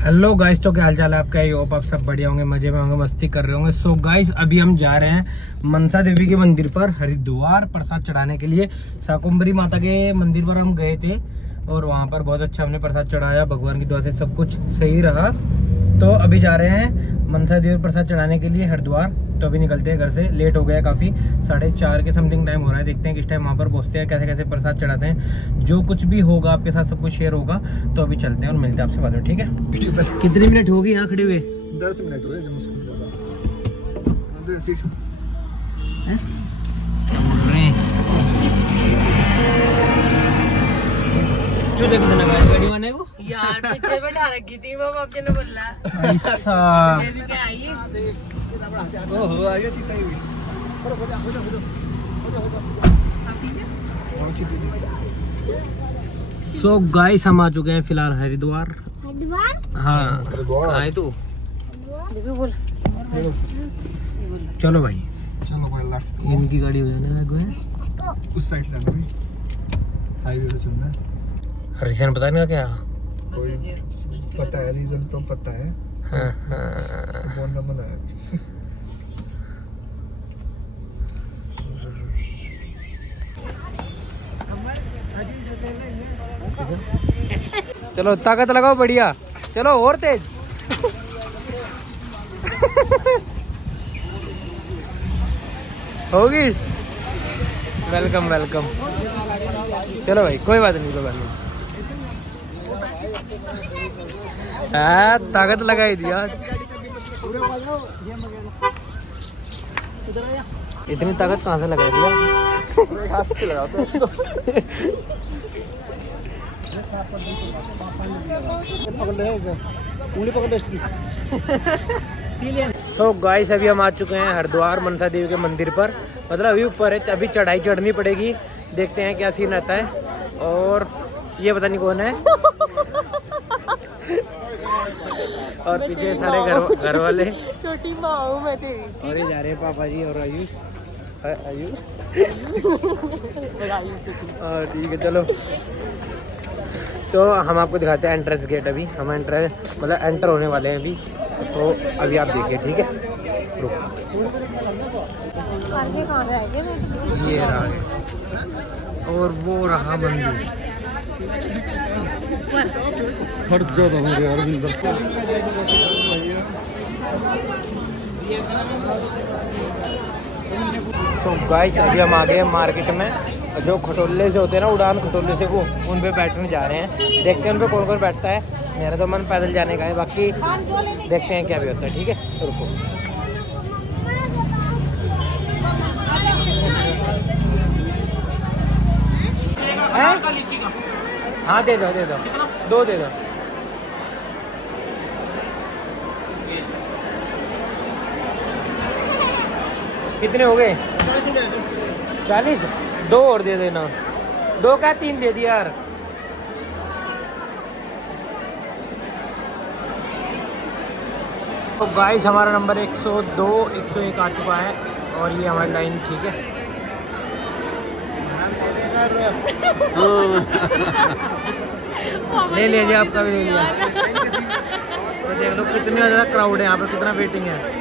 Hello guys, तो क्या हाल चाल है आपका? ये होप आप सब बढ़िया होंगे, मजे में होंगे, मस्ती कर रहे होंगे। सो गाइस, अभी हम जा रहे हैं मनसा देवी के मंदिर पर हरिद्वार प्रसाद चढ़ाने के लिए। शाकुंभरी माता के मंदिर पर हम गए थे और वहाँ पर बहुत अच्छा हमने प्रसाद चढ़ाया। भगवान की दुआ से सब कुछ सही रहा। तो अभी जा रहे हैं मनसा देवी प्रसाद चढ़ाने के लिए हरिद्वार। तो अभी निकलते हैं घर से, लेट हो गया काफ़ी, 4:30 के समथिंग टाइम हो रहा है। देखते हैं किस टाइम वहाँ पर पहुँचते हैं, कैसे कैसे प्रसाद चढ़ाते हैं। जो कुछ भी होगा आपके साथ सब कुछ शेयर होगा। तो अभी चलते हैं और मिलते हैं आपसे बाद में, ठीक है? कितने मिनट होगी यहाँ खड़े हुए? 10 मिनट हुए। गाड़ी माने को यार पिक्चर बैठा रखी थी वो बाबजी ने बोला ऐसा। ये क्या आई ओहो आ गया चीता ही। सो गाइस, हम आ चुके हैं फिलहाल हरिद्वार। हाँ, कहाँ है तू? बोल चलो भाई, चलो भाई, लेट्स गो। इनकी गाड़ी हो जाने लगे हैं। उस साइड से आना भाई, हाईवे पे चलना है। रीजन पता नहीं क्या? कोई पता है रीजन तो पता है। हाँ। फोन नंबर है। चलो ताकत लगाओ, बढ़िया चलो और तेज। होगी। Welcome welcome. चलो भाई, कोई बात नहीं, कोई बात नहीं। ताकत लगाई दिया। इतनी ताकत कहाँ से लगा दिया? हाथ से लगाओ तो। तो गाइस, अभी हम आ चुके हैं हरिद्वार मनसा देवी के मंदिर पर। मतलब अभी ऊपर है, अभी चढ़ाई चढ़नी पड़ेगी। देखते हैं क्या सीन रहता है। और ये पता नहीं कौन है। और पीछे सारे घर वाले। छोटी माँ हूँ मैं तेरी। और ये जा रहे हैं पापा जी और आयुष। आयुष और ठीक है, चलो। तो हम आपको दिखाते हैं एंट्रेंस गेट। अभी हम एंटर होने वाले हैं अभी। तो अभी आप देखिए, ठीक है? रुको, ये रहा है और वो रहा मंदिर। हट जाता हूँ अरविंदर। तो गाइस, अभी हम आ गए मार्केट में। जो खटोले से होते हैं ना, उड़ान खटोले से, वो उन पे बैठने जा रहे हैं। देखते हैं उन पे कौन कौन बैठता है। मेरा तो मन पैदल जाने का है, बाकी देखते हैं क्या भी होता है, ठीक है? तो रुको। हाँ दे दो, दे दो, 2 दे दो। कितने हो गए? 40। 2 और दे देना। 2 क्या 3 दे दिया यार। तो गाइस, हमारा नंबर 102 101 आ चुका है और ये हमारी लाइन, ठीक है? ले लीजिए, आपका भी ले लिया। तो देख लो कितने ज़्यादा क्राउड है यहाँ पर, कितना वेटिंग है।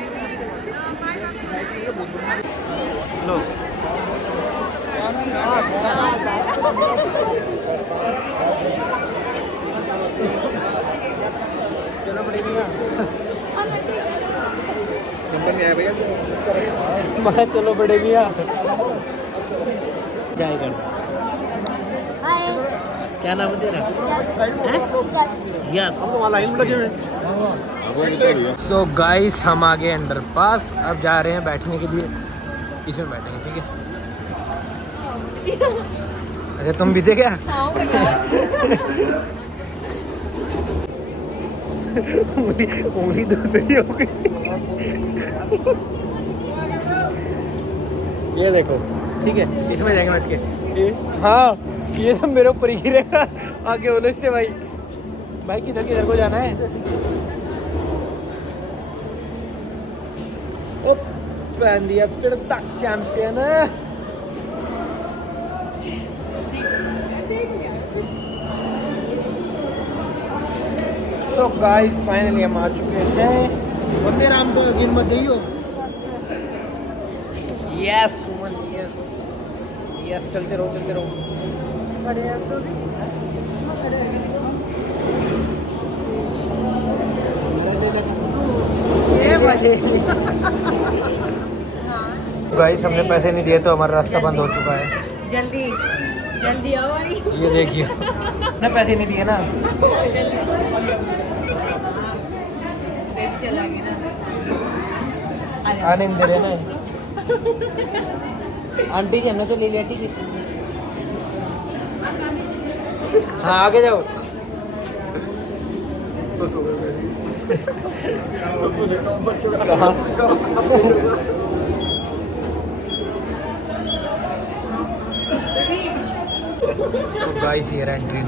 लो, चलो बड़े भैया। नंबर नहीं आया भैया। चलो बड़े भैया, जय गण। क्या नाम है तेरा? यस। हम तो लाइन में लगे हुए। सो गाइस, हम आ गए अंडरपास। अब जा रहे हैं बैठने के लिए, इसमें बैठेंगे, ठीक है? अरे तुम भी थे क्या? उंगली दूसरी हो गई। ये देखो, ठीक है? इसमें जाएंगे बैठ के। हाँ, ये सब मेरे ऊपर ही गिरेगा। आगे बोलो इससे भाई। भाई किधर को जाना है? ओ पहन दिया फिर तक चैंपियन। तो गाइस फाइनली हम आ चुके हैं। मम्मी आराम से गिन मत जाइयो। यस सुमन यस यस, चलते रहो चलते रहो। गाइस हमने पैसे नहीं दिए तो हमारा रास्ता बंद हो चुका है। जल्दी जल्दी आओ भाई। ये देखिए ना, पैसे नहीं दिए ना। चला गया ना, आने नहीं दे रहे ना। आंटी जी हमने तो ले लिया। ठीक है हाँ आगे जाओ। तो गाइस ये रहा एंट्री।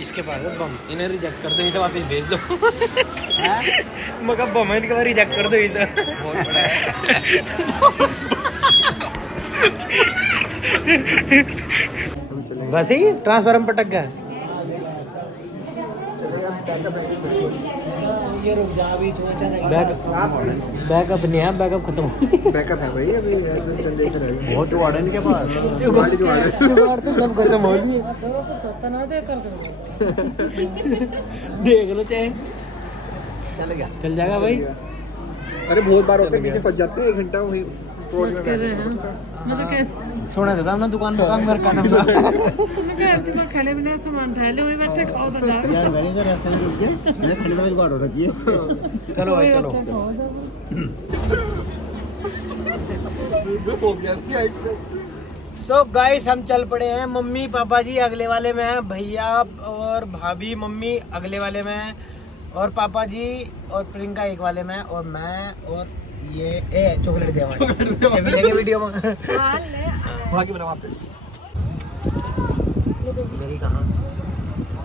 इसके पास है बम, इन्हें रिजेक्ट कर दो, इसे वापस भेज दो। मगर बम है इनके बाद रिजेक्ट कर दो इसे। बहुत बड़ा है। बस ही ट्रांसफार्मर पटक गया। बैकअप नहीं है, बैकअप खत्म हो गया। बैकअप है भाई, अभी ऐसा जनरेटर है बहुत जुगाड़ है इनके पास। जुगाड़ तो सब खत्म हो गई। कुछ होता ना दे कर दो। देख लो चाहे चल गया, चल जाएगा भाई। अरे बहुत बार होता है, बीच में फंस जाते हैं 1 घंटा वही रोड में बैठे। सोना था हमने दुकान पे काम करके आना। खाने पीने सामान उठा ले, वही बैठे खाओ तो जाओ। यार गाड़ी का रास्ते में रुक गए, मेरे खाने में जुगाड़ हो रही है। चलो भाई चलो। सो गाइस हम चल पड़े हैं। मम्मी पापा जी अगले वाले में हैं, भैया और भाभी मम्मी अगले वाले में हैं, और पापा जी और प्रियंका एक वाले में, और मैं और ये चॉकलेट दे मिलेंगे वीडियो में। भागी बना वहाँ पे। मेरी कहाँ?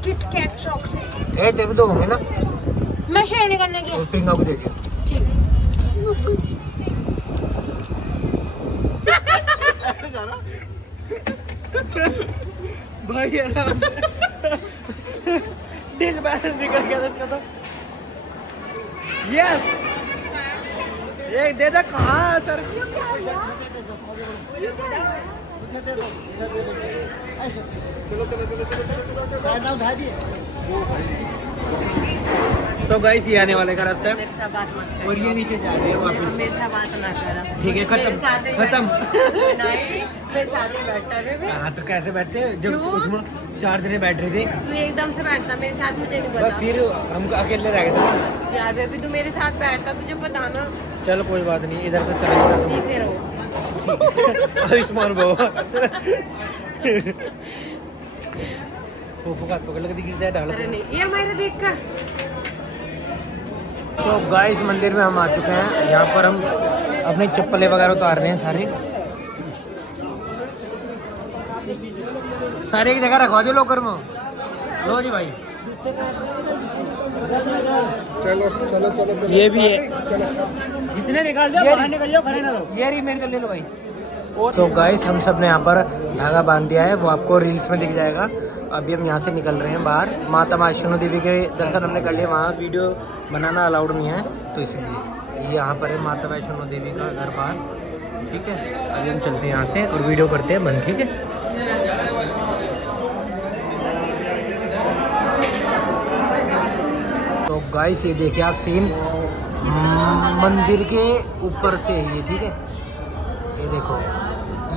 KitKat chocolate. तेरे भी 2 होंगे ना? मैं शेयर नहीं करने की। और प्रियंका को देखिए। भाई आराम से। बैलेंस बिगड़ गया था तो। यस एक दे दे। कहाँ सर? चलो चलो चलो चलो चलो उठा दिए। तो गाइस ये आने वाले का रास्ता है, मेरे साथ बात मत कर। और ये नीचे जा रहे हैं वापस। मेरे साथ बात ना कर। ठीक है खत्म खत्म। नहीं मेरे साथ ही बैठता है बे। हाँ तो कैसे बैठते हैं जब क्यों? उसमें 4 जने बैठ रहे थे। तू एकदम से बैठता मेरे साथ, मुझे नहीं बस पता फिर हम अकेले रह गए थे। यार बेबी, तू मेरे साथ बैठता, तुझे पता ना। चलो कोई बात नहीं, इधर से चलेंगे। जीते रहो। आयुष्मान बाबा पोपो का पकड़ लग दिख जाए डाल। अरे नहीं ये मेरे देख कर। तो गाइस मंदिर में हम आ चुके हैं। यहाँ पर हम अपनी चप्पलें वगैरह उतार रहे हैं सारे एक जगह रखवा दो लॉकर में। लो जी भाई। चलो चलो चलो चलो। ये भी है। जिसने निकाल दिया बाहर निकल जाओ, खड़े ना रहो। ये रही मेरे को ले लो भाई। तो गाइस हम सब ने यहाँ पर धागा बांध दिया है, वो आपको रील्स में दिख जाएगा। अभी हम यहाँ से निकल रहे हैं बाहर। माता वैष्णो देवी के दर्शन हमने कर लिए, वहाँ वीडियो बनाना अलाउड नहीं है तो इसलिए। यहाँ पर है माता वैष्णो देवी का घर बाहर। ठीक है अभी हम चलते हैं यहाँ से और वीडियो करते हैं बंद। ठीक है तो गाइस ये देखिए आप सीन मंदिर के ऊपर से है ये। ठीक है ये देखो,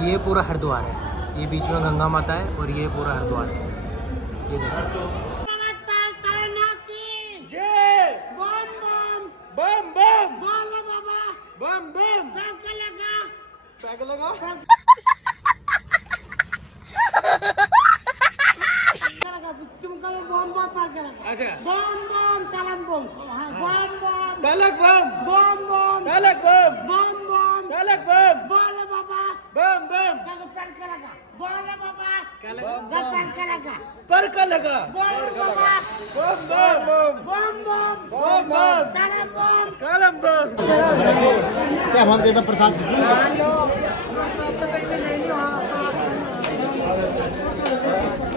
ये पूरा हरिद्वार है, ये बीच में गंगा माता है और ये पूरा हरिद्वार है। ये देखो बम बम बम बम पैक लगा। अच्छा बम बम तलक बम तलक बम बम बम तलक बम बम बम तलक बम बोल बाबा बम बम पर करेगा बोल बाबा क्या पर करेगा पर का लगा बोल बाबा बम बम बम बम बम बम तलक बम कलम बम। क्या हम देता प्रसाद? लो सब तो कहीं नहीं वहाँ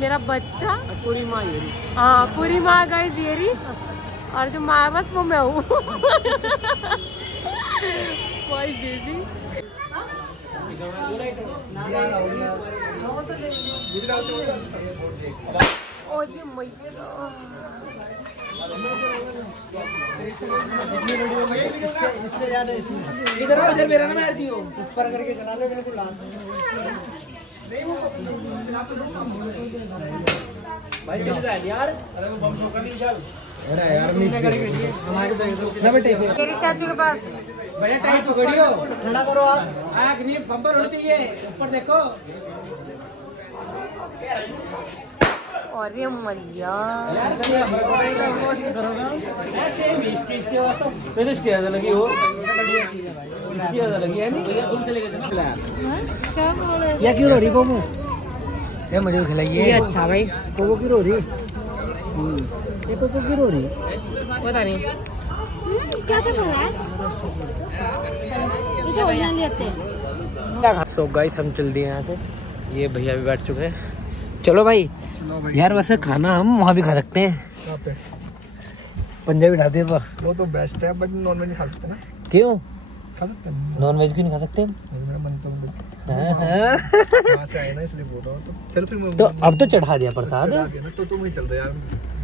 मेरा बच्चा, पूरी माँ ये रही। हाँ पूरी माँ गाइस ये रही, और जो माँ बस वो मैं हूँ। My baby. इधर आओ, इधर मेरा ना मार दियो, ऊपर करके चला लो बिल्कुल। भाई चल जाए यार। अरे वो बम ठोका भी विशाल। अरे यार नीचे करके हमारे ना बेटे तेरी चाची के पास बड़े टाइट पकड़ियो, ठंडा करो आप। आग नहीं बम्पर होना चाहिए, ऊपर देखो। और ये मरिया लगी हो, लगी है क्या बोल रहे? या क्यों रो रही मोमो? ये मुझे खिलाइए। ये अच्छा भाई। पोपो क्यों रो रही? ये पोपो क्यों रो रही? पता नहीं क्या चल रहा है? ये तो ओरिजिनल लेते हैं। सो गाइस हम चल दिए यहाँ से, ये भैया भी बैठ चुके हैं। चलो भाई यार, वैसे खाना हम वहाँ भी खा सकते हैं। कहाँ पे? पंजाबी ढाबे पर। वो तो बेस्ट है, बट नॉन वेज खा सकते हैं ना? क्यों खा सकते हैं। नॉन वेज क्यों नहीं खा सकते? मेरा मन तो हाँ। वहाँ से आए ना, इसलिए बोल रहा हूँ। तो चल फिर मैं तो अब तो चढ़ा दिया प्रसाद। चला गया ना, तो तुम ही चल रहे यार,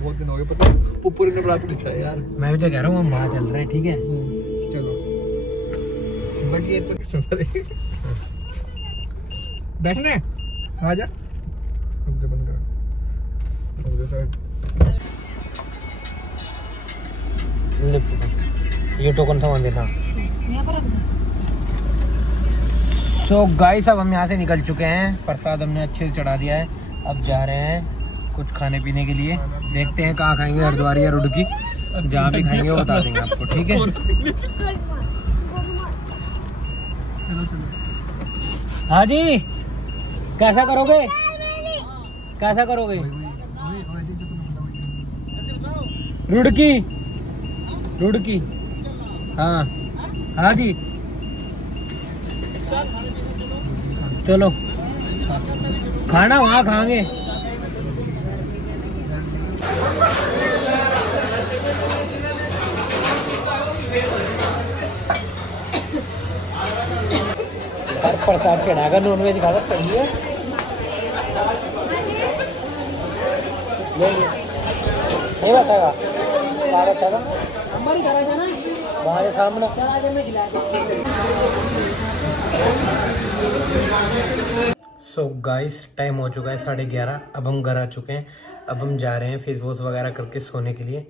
बहुत दिन हो गए। पता पुप्पुरी ने बड़ा लिखा है यार। मैं भी तो कह रहा हूँ हम वहाँ चल रहे हैं, ठीक है। चलो बट ये तो बैठने आजा। बंद कर ये टोकन सामान देना। सो गाइस अब हम यहाँ से निकल चुके हैं, प्रसाद हमने अच्छे से चढ़ा दिया है। अब जा रहे हैं कुछ खाने पीने के लिए, देखते हैं कहाँ खाएंगे, हरिद्वार या रुड़की, जहाँ भी खाएंगे वो बता देंगे आपको, ठीक है। हाँ जी, कैसा करोगे, कैसा करोगे? रुड़की, रुड़की। हाँ हाँ जी, चलो खाना वहाँ खाएंगे। प्रसाद चढ़ाकर नॉन वेज खाकर सही है। नहीं बताएगा, हमारी तरह ना हमारे सामने। सो गाइस टाइम हो चुका है 11:30। अब हम घर आ चुके हैं। अब हम जा रहे हैं फेस वॉश वगैरह करके सोने के लिए।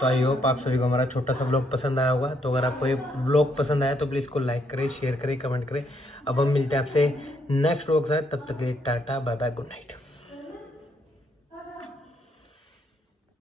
तो आई होप आप सभी को हमारा छोटा सा व्लॉग पसंद आया होगा। तो अगर आपको ये व्लॉग पसंद आया तो प्लीज़ इसको लाइक करें, शेयर करें, कमेंट करें। अब हम मिलते हैं आपसे नेक्स्ट व्लॉग के साथ, तब तक के लिए tata bye bye, good night.